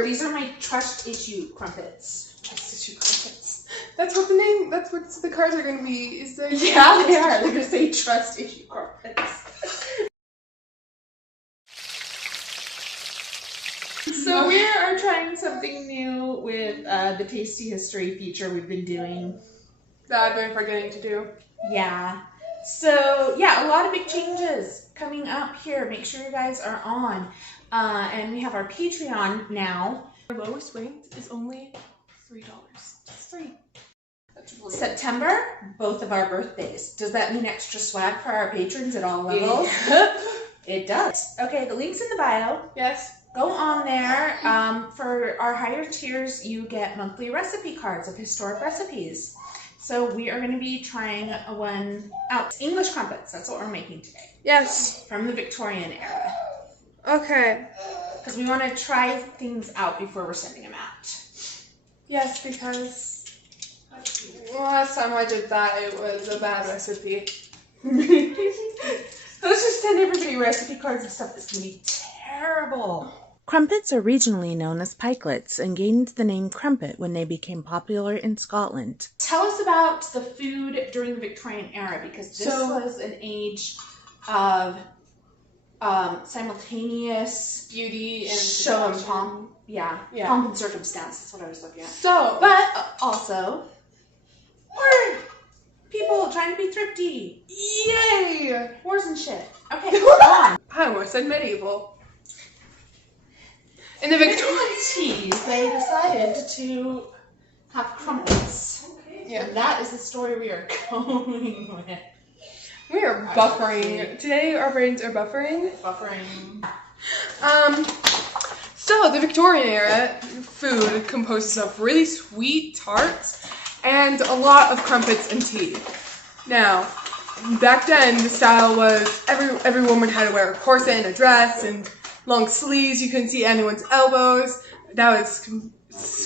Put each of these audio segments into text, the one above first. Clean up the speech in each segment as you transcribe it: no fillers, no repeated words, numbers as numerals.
These are my trust issue crumpets. Trust issue crumpets. That's what the name, that's what the cards are going to be. Is there? Yeah, they are. They're going to say trust issue crumpets. So we are trying something new with the Tasty History feature we've been doing. That I've been forgetting to do. Yeah. So, yeah, a lot of big changes coming up here. Make sure you guys are on. And we have our Patreon now. Our lowest ranked is only $3. Just $3. That's really September, both of our birthdays. Does that mean extra swag for our patrons at all levels? It does. Okay, the link's in the bio. Yes. Go on there. For our higher tiers, you get monthly recipe cards of historic recipes. So we are going to be trying one out. English crumpets. That's what we're making today. Yes. From the Victorian era. Okay. Because we want to try things out before we're sending them out. Yes, because last time I did that, it was a bad recipe. Let's just send everybody recipe cards of stuff that's going to be terrible. Crumpets are regionally known as pikelets and gained the name crumpet when they became popular in Scotland. Tell us about the food during the Victorian era, because this was an age of simultaneous Beauty and show and pomp. Yeah, pomp and circumstance. That's what I was looking at. So, But also, were people trying to be thrifty. yay! Wars and shit. Okay, go on. I almost said medieval. In the Victorian, They decided to have crumpets. Yeah. And that is the story we are going with. We are buffering. Today our brains are buffering. Buffering. So the Victorian era food composes of really sweet tarts and a lot of crumpets and tea. Now, back then the style was every woman had to wear a corset and a dress and long sleeves. You couldn't see anyone's elbows. That was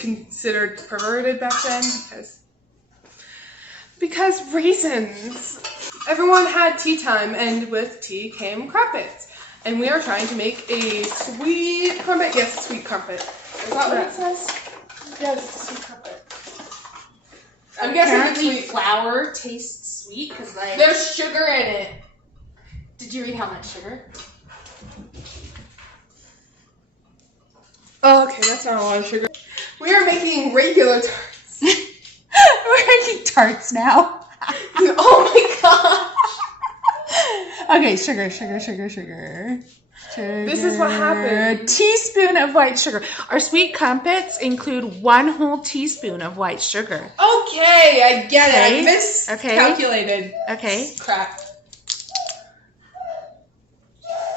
considered perverted back then because reasons. Everyone had tea time, and with tea came crumpets. And we are trying to make a sweet crumpet. Yes, a sweet crumpet. Is that what it says? Yes, it's a sweet crumpet. I'm guessing it's Apparently sweet. flour tastes sweet because There's sugar in it. Did you read how much sugar? Oh, okay, that's not a lot of sugar. We are making regular tarts. We're making tarts now. Oh my gosh. Okay, sugar. This is what happened. A teaspoon of white sugar. Our sweet crumpets include 1 whole teaspoon of white sugar. Okay, I get it. Okay, I miscalculated. Okay, Crap.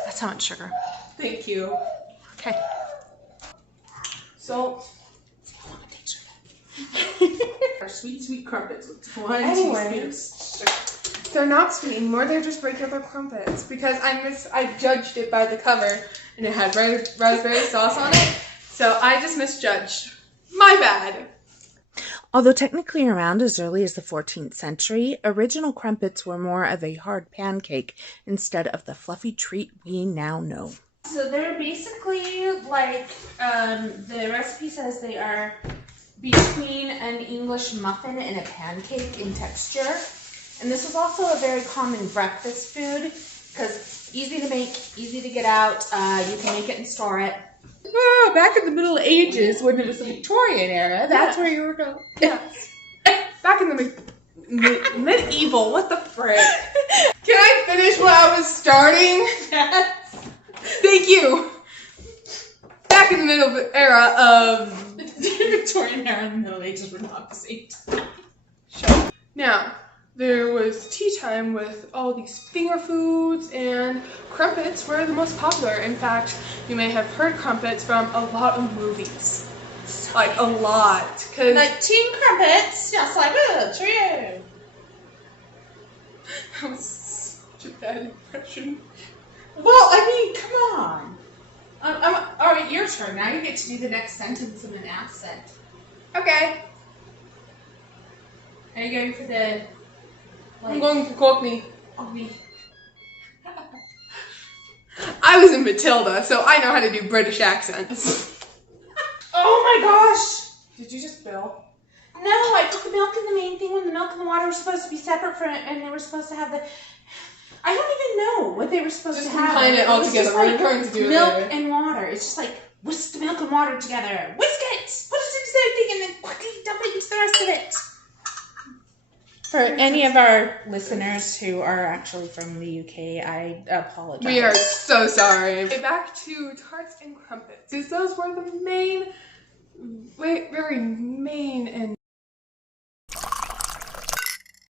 that's how much sugar. Thank you. Okay. So, Our sweet crumpets with 1 Anyways. teaspoon. they're not sweet anymore. They're just regular crumpets because I judged it by the cover and it had raspberry sauce on it. So I just misjudged. My bad. Although technically around as early as the 14th century, original crumpets were more of a hard pancake instead of the fluffy treat we now know. So they're basically like, the recipe says they are between an English muffin and a pancake in texture. And this was also a very common breakfast food because easy to make, easy to get out. You can make it and store it. Oh, back in the Middle Ages when it was the Victorian era, that's where you were going. Yeah. Back in the medieval, what the frick? Can I finish what I was starting? Yes. Thank you. Back in the middle era of Victorian era and the Middle Ages were not the same time. Now, there was tea time with all these finger foods, and crumpets were the most popular. In fact, you may have heard crumpets from a lot of movies. Like, a lot. Cause Like Teen Crumpets, just like a trio. that was such a bad impression. Well, I mean, come on. All right, your turn. Now you get to do the next sentence in an accent. Okay. Are you going for the... I'm going for Cockney. Oh, me. I was in Matilda, so I know how to do British accents. my gosh! Did you just spill? No, I put the milk in the main thing when the milk and the water were supposed to be separate from it, and they were supposed to have the... I don't even know what they were supposed to have. Just combine it all together. We're going to do it milk later. and water. It's just like, whisk the milk and water together. Whisk it! Put it into the thing and then quickly dump it into the rest of it. For any of our listeners who are actually from the UK, I apologize. We are so sorry. Okay, back to tarts and crumpets. Because those were the main, very main and...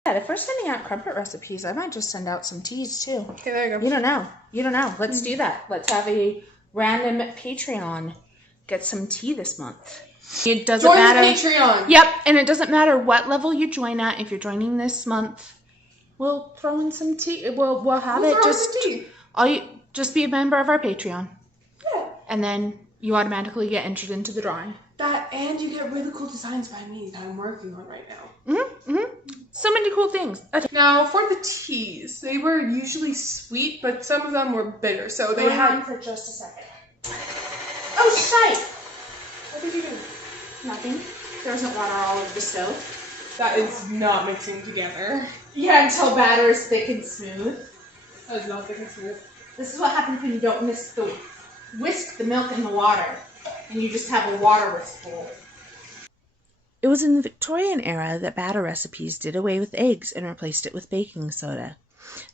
Yeah, if we're sending out crumpet recipes, I might just send out some teas too. Okay, there you go. You don't know. You don't know. Let's do that. Let's have a random Patreon get some tea this month. It doesn't matter. Join the Patreon. Yep, and it doesn't matter what level you join at. If you're joining this month, we'll throw in some tea. We'll have it just be a member of our Patreon. Yeah. And then you automatically get entered into the drawing. That, and you get really cool designs by me that I'm working on right now. So many cool things. Okay. Now, for the teas, they were usually sweet, but some of them were bitter, so they Hang on had... for just a second. Oh, shite! What did you do? Nothing. There wasn't water all over the stove. That is not mixing together. Yeah, until batter is thick and smooth. That is not thick and smooth. This is what happens when you don't whisk the milk and the water, and you just have a water whisk bowl. It was in the Victorian era that batter recipes did away with eggs and replaced it with baking soda.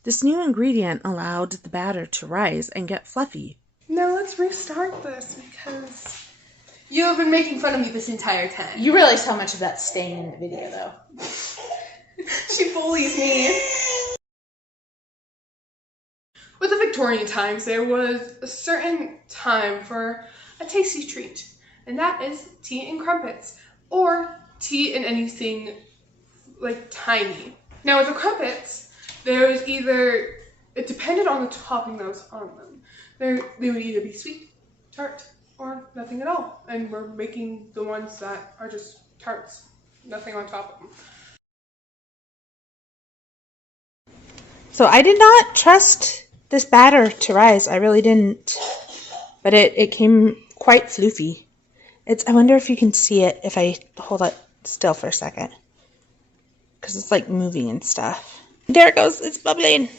This new ingredient allowed the batter to rise and get fluffy. Now let's restart this because you have been making fun of me this entire time. You realize how much of that's staying in the video, though. She bullies me. With the Victorian times, there was a certain time for a tasty treat, and that is tea and crumpets, or tea and anything like tiny. Now with the crumpets, there was either, it depended on the topping that was on them. They would either be sweet, tart, or nothing at all. And we're making the ones that are just tarts, nothing on top of them. So I did not trust this batter to rise. I really didn't. But it came quite floofy. I wonder if you can see it if I hold it still for a second. Because it's like moving and stuff. There it goes. It's bubbling.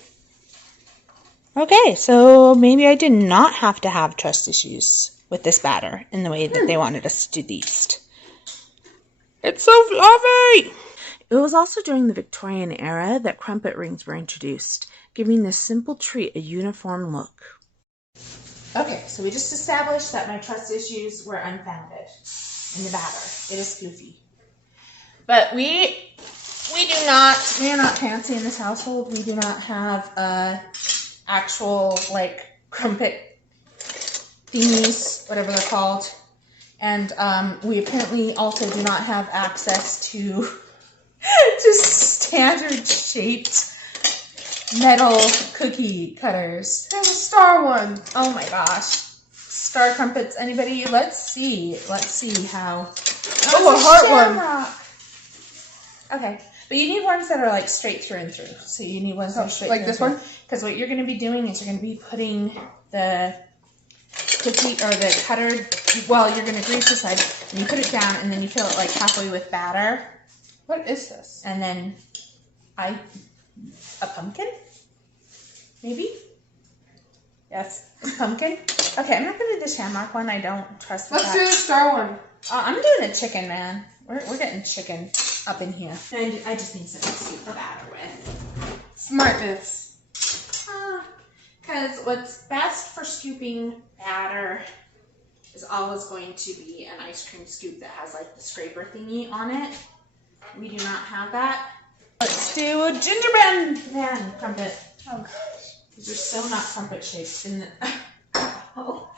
Okay, so maybe I did not have to have trust issues with this batter in the way that they wanted us to do these. It's so fluffy! It was also during the Victorian era that crumpet rings were introduced, giving this simple treat a uniform look. Okay, so we just established that my trust issues were unfounded in the batter. It is floofy. But we are not fancy in this household. We do not have actual like crumpet thingies, whatever they're called. And we apparently also do not have access to just standard shaped metal cookie cutters. There's a star one. Oh my gosh. Star crumpets. Anybody? Let's see how. Oh, a heart one. Okay. But you need ones that are like straight through and through. So you need ones that are straight like through. this one? Because what you're going to be doing is you're going to be putting the cookie or the cutter, well, you're going to grease the side and you put it down and then you fill it like halfway with batter. What is this? And then a pumpkin? Maybe? Yes, pumpkin. Okay, I'm not going to do the shamrock one. I don't trust the Let's do the star one. I'm doing a chicken, man. We're getting chicken up in here. And I just need something to scoop the batter with. Smartness. Because what's best for scooping batter is always going to be an ice cream scoop that has like the scraper thingy on it. We do not have that. Let's do a gingerbread man crumpet. Oh gosh. These are so not crumpet shaped in the oh.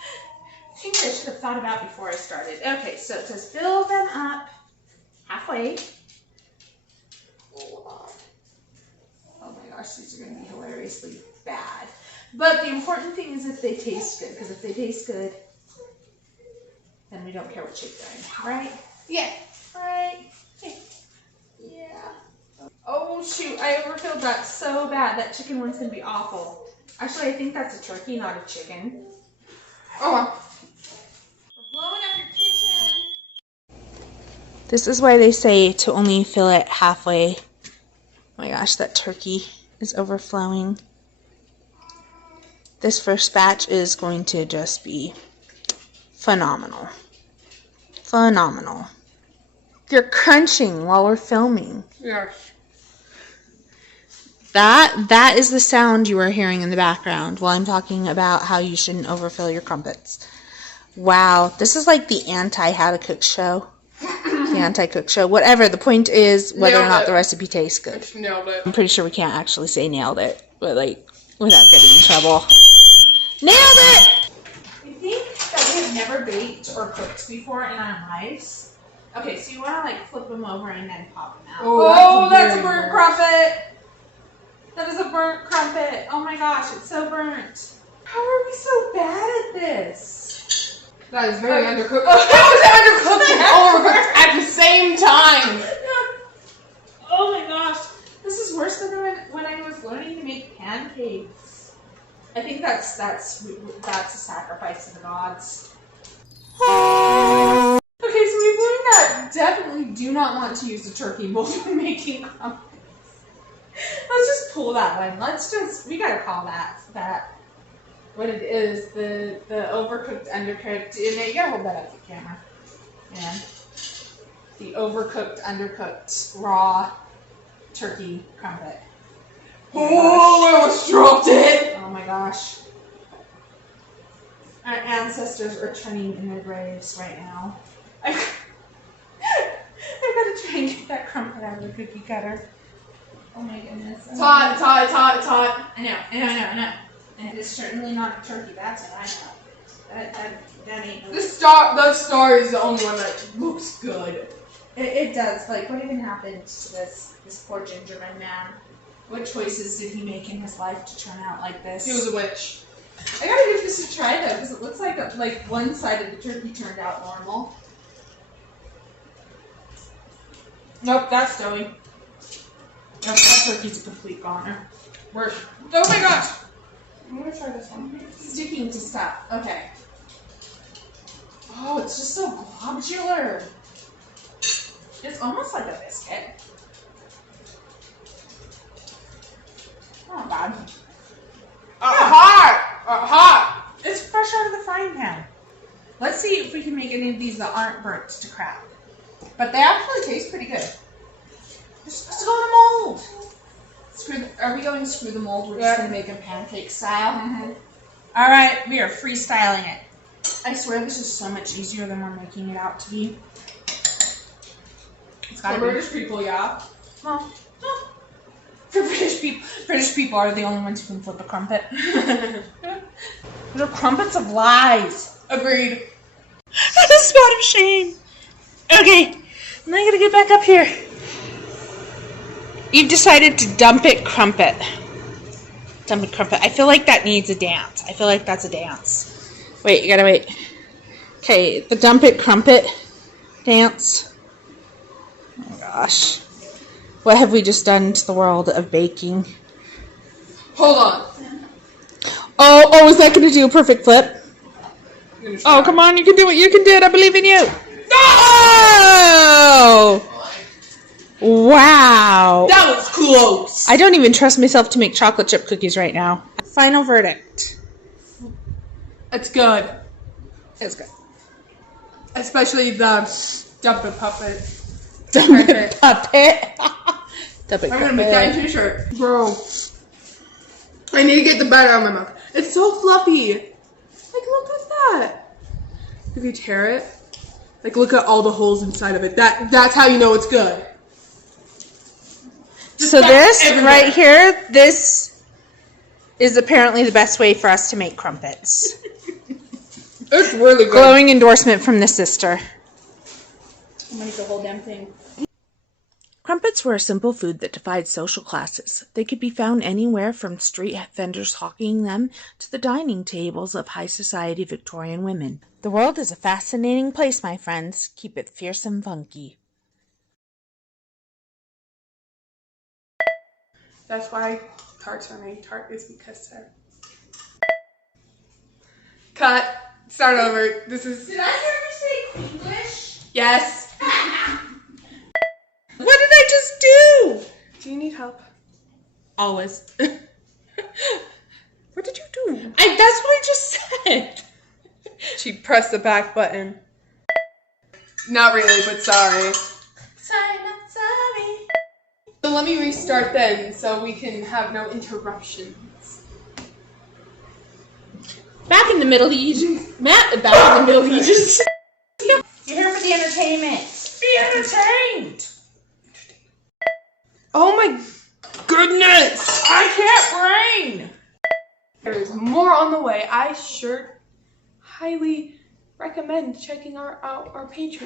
Things I should have thought about before I started. Okay, so it says fill them up halfway. Oh my gosh, these are going to be hilariously bad. But the important thing is that they taste good, because if they taste good, then we don't care what shape they're in, right? Yeah. Right? Yeah. Oh shoot, I overfilled that so bad. That chicken one's going to be awful. Actually, I think that's a turkey, not a chicken. Oh well. This is why they say to only fill it halfway. Oh my gosh, that turkey is overflowing. This first batch is going to just be phenomenal. Phenomenal. You're crunching while we're filming. Yes. That is the sound you are hearing in the background while I'm talking about how you shouldn't overfill your crumpets. Wow, this is like the anti-how to cook show. The anti-cook show. Whatever, the point is whether or not the recipe tastes good. Nailed it. I'm pretty sure we can't actually say nailed it, but like, without getting in trouble. Nailed it! I think that we have never baked or cooked before in our lives. Okay, so you want to like flip them over and then pop them out. Oh, that's a burnt crumpet! That is a burnt crumpet. Oh my gosh, it's so burnt. How are we so bad at this? That is very undercooked. That was undercooked and overcooked at the same time. Oh my gosh, this is worse than when I was learning to make pancakes. I think that's a sacrifice to the gods. Okay, so we've learned that definitely do not want to use the turkey bowl for making crumpets. Let's just pull that one. We gotta call that what it is, the overcooked, undercooked, and you gotta hold that up to the camera. Yeah. The overcooked, undercooked, raw turkey crumpet. Oh, I almost dropped it. Oh my gosh. Our ancestors are turning in their graves right now. I've got to try and get that crumpet out of the cookie cutter. Oh my goodness. It's hot. I know. And it's certainly not a turkey, that's what I know. That ain't no. The star is the only one that looks good. It does. Like, what even happened to this poor gingerbread man? What choices did he make in his life to turn out like this? He was a witch. I gotta give this a try though, because it looks like one side of the turkey turned out normal. Nope, that's doughy. Nope, that turkey's a complete goner. Oh my gosh! I'm gonna try this one. It's sticking to stuff. Okay. Oh, it's just so globular. It's almost like a biscuit. Not bad. Hot! It's fresh out of the frying pan. Let's see if we can make any of these that aren't burnt to crap. But they actually taste pretty good. Just go in a mold. Are we going to screw the mold? We're just going to make them pancake style. Mm-hmm. All right, we are freestyling it. I swear this is so much easier than we're making it out to be. It's For British people, yeah. Well, no. For British people are the only ones who can flip a crumpet. They're crumpets of lies. Agreed. That's a spot of shame. Okay, now I gotta get back up here. You've decided to dump it crumpet. Dump it crumpet. I feel like that needs a dance. I feel like that's a dance. Wait, you gotta wait. Okay, the dump it crumpet dance. Oh my gosh. What have we just done to the world of baking? Hold on. Oh, is that going to do a perfect flip? Oh, come on, you can do it. You can do it. I believe in you. Oh! Wow. That was close. I don't even trust myself to make chocolate chip cookies right now. Final verdict. It's good. It's good. Especially the dump it puppet. Dump it puppet. Dump it I'm gonna make that into a shirt. Bro. I need to get the batter out of my mouth. It's so fluffy. Like, look at that. If you tear it, like, look at all the holes inside of it. That's how you know it's good. So this right here, this is apparently the best way for us to make crumpets. It's really good. Glowing endorsement from the sister. I'm gonna eat the whole damn thing. Crumpets were a simple food that defied social classes. They could be found anywhere from street vendors hawking them to the dining tables of high society Victorian women. The world is a fascinating place, my friends. Keep it fierce and funky. That's why tarts are named tart, is because they're... Cut. Start over. This is... Did I hear you say English? Yes. help? Always. What did you do? That's what I just said. She pressed the back button. Not really, but sorry. Sorry, not sorry. So let me restart then so we can have no interruptions. Back in the Middle Ages. Matt, back in the Middle Ages. You're here for the entertainment. Be entertained. Oh my goodness! I can't brain. There's more on the way. I sure highly recommend checking out our Patreon.